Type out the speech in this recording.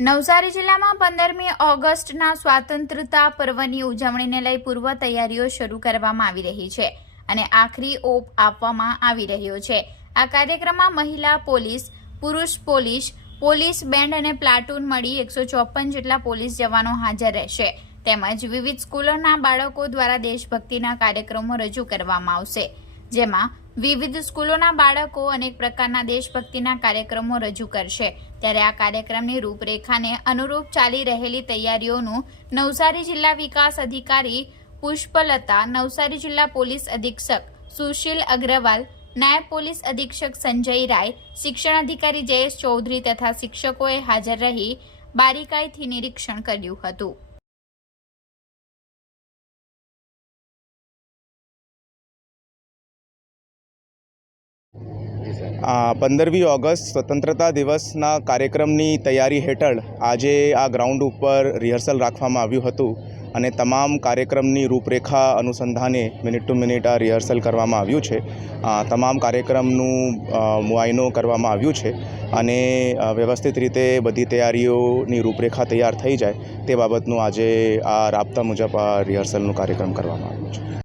નવસારી જિલ્લામાં 15મી ઓગસ્ટના સ્વાતંત્ર્યતા પર્વની ઉજવણીને લઈ પૂર્વ તૈયારીઓ શરૂ કરવામાં આવી રહી છે અને આખરી ઓપ આપવામાં આવી રહ્યો છે। આ કાર્યક્રમમાં મહિલા પોલીસ, પુરુષ પોલીસ, પોલીસ બેન્ડ અને પ્લાટૂન મળી 154 જેટલા પોલીસ જવાનો હાજર રહેશે તેમજ વિવિધ સ્કૂલોના બાળકો દ્વારા દેશભક્તિના કાર્યક્રમો રજૂ કરવામાં આવશે, જેમાં વિવિધ સ્કૂલોના બાળકો અનેક પ્રકારના દેશભક્તિના કાર્યક્રમો રજૂ કરશે। ત્યારે આ કાર્યક્રમની રૂપરેખાને અનુરૂપ ચાલી રહેલી તૈયારીઓનું નવસારી જિલ્લા વિકાસ અધિકારી પુષ્પલતા, નવસારી જિલ્લા પોલીસ અધિક્ષક સુશીલ અગ્રવાલ, નાયબ પોલીસ અધિક્ષક સંજય રાય, શિક્ષણ અધિકારી જયેશ ચૌધરી તથા શિક્ષકોએ હાજર રહી બારીકાઈથી નિરીક્ષણ કર્યું હતું। 15મી ઓગસ્ટ સ્વતંત્રતા દિવસના કાર્યક્રમની તૈયારી હેઠળ આજે આ ગ્રાઉન્ડ ઉપર રિહર્સલ રાખવામાં આવ્યું હતું અને તમામ કાર્યક્રમની રૂપરેખા અનુસંધાને મિનિટ ટુ મિનિટ આ રિહર્સલ કરવામાં આવ્યું છે। તમામ કાર્યક્રમનું મુઆયનો કરવામાં આવ્યું છે અને વ્યવસ્થિત રીતે બધી તૈયારીઓની રૂપરેખા તૈયાર થઈ જાય તે બાબતનું આજે આ રાબતા મુજબ આ રિહર્સલનું કાર્યક્રમ કરવામાં આવ્યું છે।